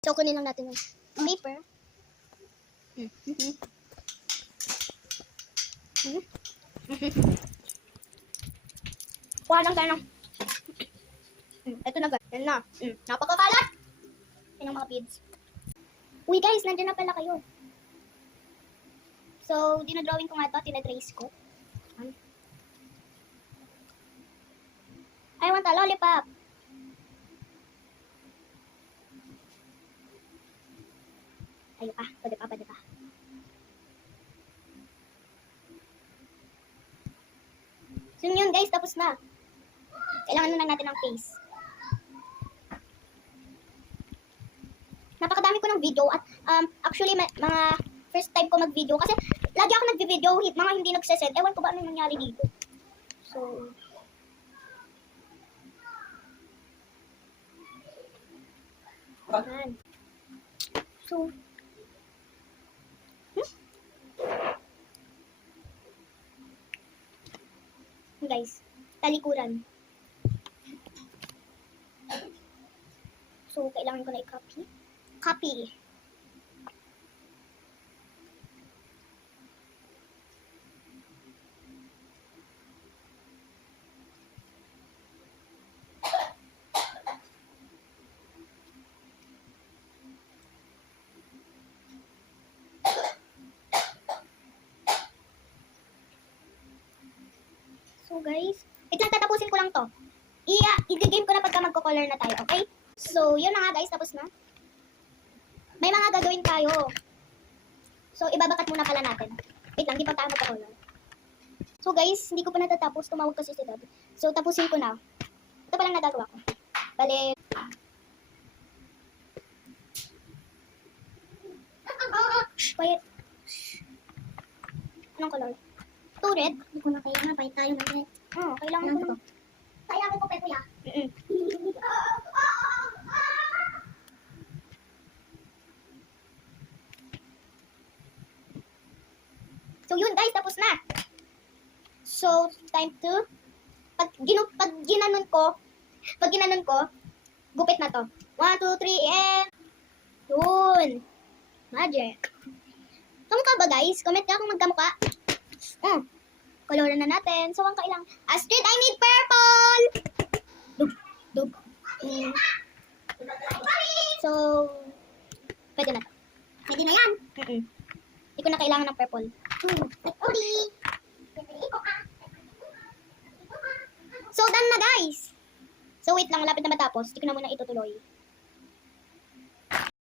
So, kunin lang natin yung paper. Kuha lang tayo ng... Ito na guys. Yan na. Napakakalat! Yan ang mga beads. Uy guys, nandiyan na pala kayo. So, dinadrawing ko nga ito. Tinatrace ko. I want a lollipop. Ayun pa. Pwede pa, pwede pa. So yun guys, tapos na. Kailangan na natin ng face. Napakadami ko ng video at actually mga first time ko mag-video kasi lagi ako nag-video, mga hindi nagsesend. Ewan ko ba ano nangyari dito. So ayan. So guys, talikuran. So, kailangan ko na i-copy. Copy. So guys, lang tatapusin ko lang to. I-game ko na pagka magko-color na tayo, okay? So, yun na nga guys, tapos na. May mga gagawin tayo. So, ibabakat muna pala natin. Wait lang, di pa tayo magko-color. So guys, hindi ko pa natatapos. Tumawag kasi si Dad. So, tapusin ko na. Ito pa lang nagagawa ko. Bale. Quiet. Anong color? Ito red. Hindi ko na kailangan. Pahit tayo ng red. Kailangan ko na. Kailangan ko pa kuya. So yun guys, tapos na. So, time to pag ginanon ko, gupit na to. 1, 2, 3, and yun. Magic. Kamukha ba guys? Comment ka kung magkamukha. Coloran na natin. So, ang kailang Astrid, I need purple! Dug. So, pwede na to. Pwede na yan. Hindi ko na kailangan ng purple. So, done na guys. So, wait lang. Malapit na matapos. Hindi ko na muna itutuloy.